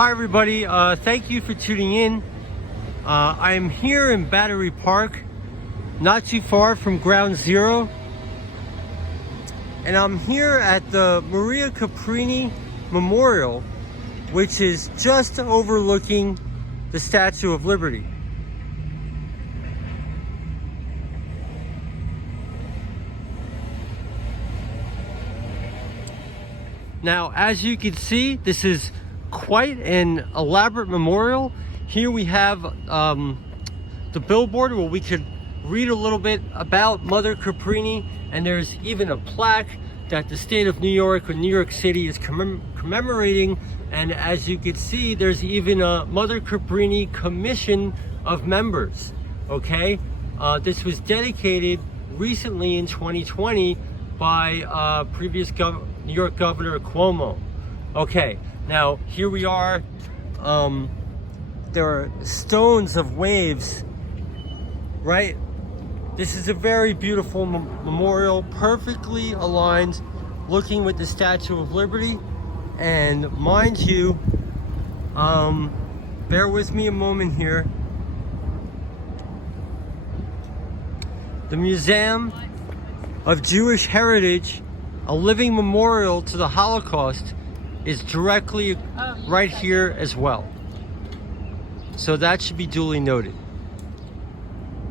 Hi everybody, thank you for tuning in. I am here in Battery Park, not too far from Ground Zero. And I'm here at the Maria Caprini Memorial, which is just overlooking the Statue of Liberty. Now, as you can see, this is quite an elaborate memorial. Here we have the billboard where we could read a little bit about Mother Caprini, and there's even a plaque that the state of New York or New York City is commemorating. And as you can see, there's even a Mother Caprini commission of members. Okay, this was dedicated recently in 2020 by previous New York Governor Cuomo. Okay, now here we are. There are stones of waves, right? This is a very beautiful memorial, perfectly aligned, looking with the Statue of Liberty. And mind you, bear with me a moment here. The Museum of Jewish Heritage, a living memorial to the Holocaust, is directly right here as well. So that should be duly noted.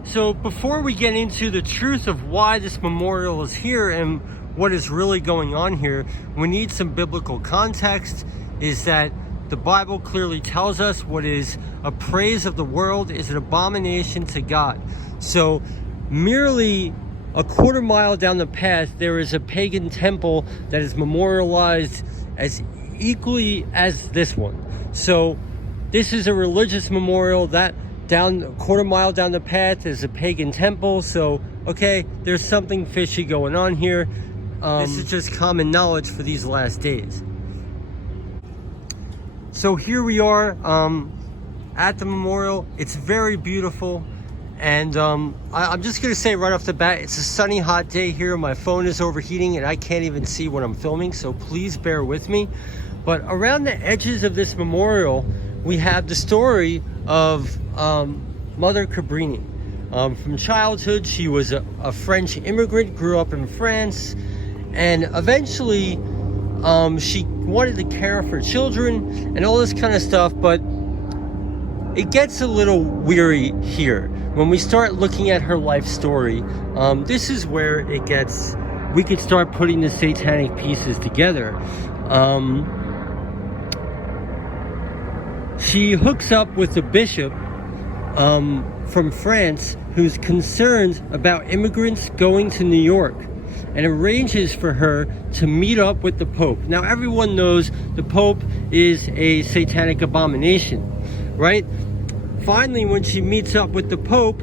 So before we get into the truth of why this memorial is here and what is really going on here, we need some biblical context. Is that the Bible clearly tells us what is a praise of the world is an abomination to God. So merely a quarter mile down the path, there is a pagan temple that is memorialized as equally as this one. So this is a religious memorial. That down a quarter mile down the path is a pagan temple. So okay, there's something fishy going on here. This is just common knowledge for these last days. So here we are at the memorial. It's very beautiful. And I'm just gonna say right off the bat, it's a sunny, hot day here. My phone is overheating and I can't even see what I'm filming, so please bear with me. But around the edges of this memorial, we have the story of Mother Caprini. From childhood, she was a French immigrant, grew up in France, and eventually she wanted to care for children and all this kind of stuff, but it gets a little weary here. When we start looking at her life story, this is where it gets, we could start putting the satanic pieces together. She hooks up with the bishop from France who's concerned about immigrants going to New York, and arranges for her to meet up with the Pope. Now everyone knows the Pope is a satanic abomination, right? Finally, when she meets up with the Pope,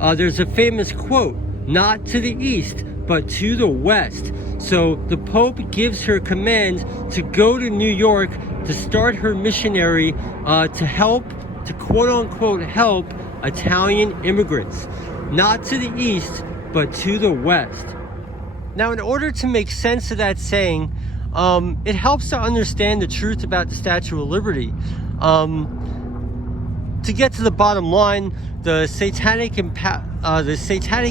there's a famous quote, "Not to the east, but to the west." So the Pope gives her command to go to New York to start her missionary to help, to quote unquote help Italian immigrants. Not to the east, but to the west. Now, in order to make sense of that saying, it helps to understand the truth about the Statue of Liberty. To get to the bottom line, the satanic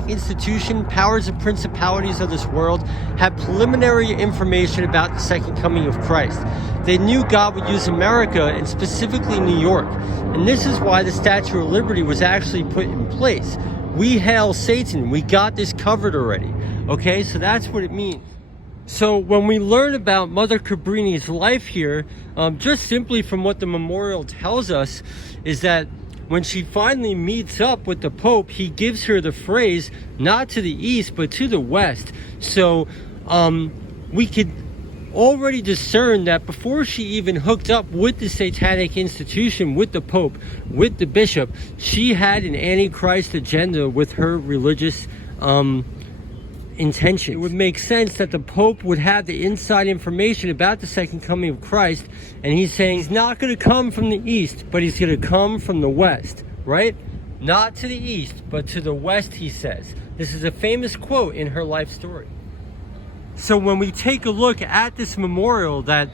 institution, powers and principalities of this world, had preliminary information about the second coming of Christ. They knew God would use America, and specifically New York. And this is why the Statue of Liberty was actually put in place. We hail Satan. We got this covered already. Okay, so that's what it means. So when we learn about Mother Caprini's life here, just simply from what the memorial tells us, is that when she finally meets up with the Pope, he gives her the phrase, "Not to the east, but to the west." So we could already discern that before she even hooked up with the satanic institution, with the Pope, with the bishop, she had an Antichrist agenda with her religious intention. It would make sense that the Pope would have the inside information about the second coming of Christ, and he's saying he's not going to come from the east, but he's going to come from the west, right? Not to the east, but to the west, he says. This is a famous quote in her life story. So when we take a look at this memorial, that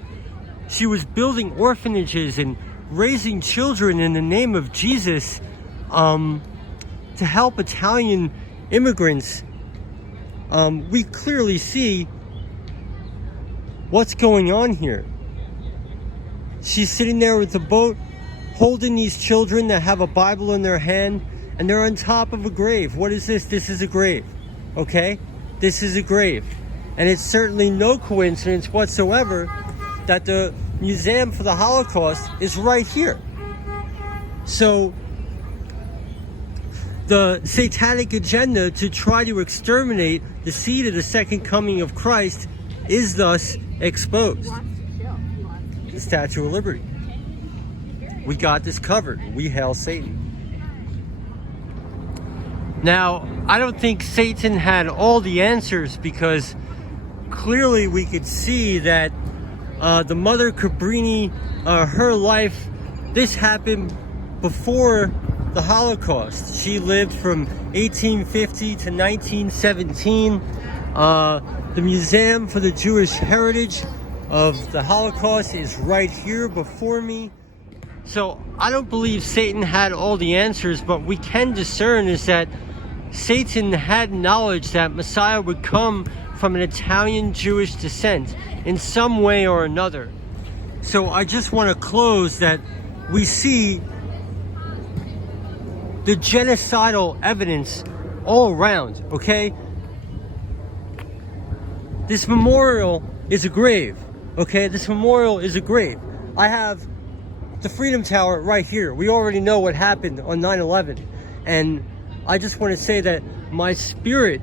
she was building orphanages and raising children in the name of Jesus to help Italian immigrants, we clearly see what's going on here. She's sitting there with the boat, holding these children that have a Bible in their hand, and they're on top of a grave. What is this? This is a grave, okay? This is a grave. And it's certainly no coincidence whatsoever that the Museum for the Holocaust is right here. So the satanic agenda to try to exterminate the seed of the second coming of Christ is thus exposed. The Statue of Liberty. We got this covered. We hail Satan. Now, I don't think Satan had all the answers, because clearly we could see that the Mother Cabrini, her life, this happened before the Holocaust. She lived from 1850 to 1917. The Museum for the Jewish Heritage of the Holocaust is right here before me. So I don't believe Satan had all the answers, but we can discern is that Satan had knowledge that Messiah would come from an Italian Jewish descent in some way or another. So I just want to close that we see the genocidal evidence all around, okay? This memorial is a grave, okay? This memorial is a grave. I have the Freedom Tower right here. We already know what happened on 9/11. And I just want to say that my spirit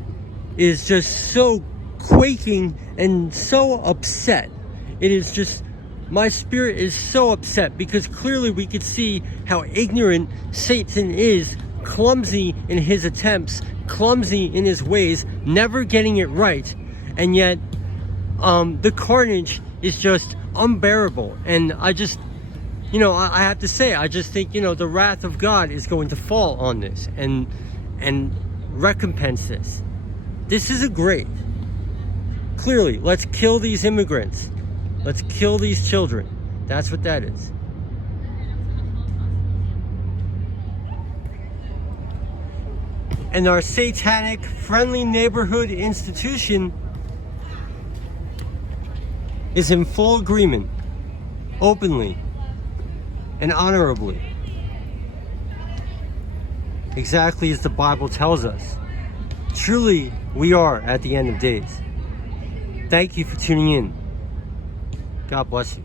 is just so quaking and so upset. It is just, my spirit is so upset, because clearly we could see how ignorant Satan is, clumsy in his attempts, clumsy in his ways, never getting it right. And yet, the carnage is just unbearable. And I just, I have to say, I just think, the wrath of God is going to fall on this and recompense this. This is a grave. Clearly, let's kill these immigrants. Let's kill these children. That's what that is. And our satanic, friendly neighborhood institution is in full agreement, openly and honorably, exactly as the Bible tells us. Truly, we are at the end of days. Thank you for tuning in. God bless you.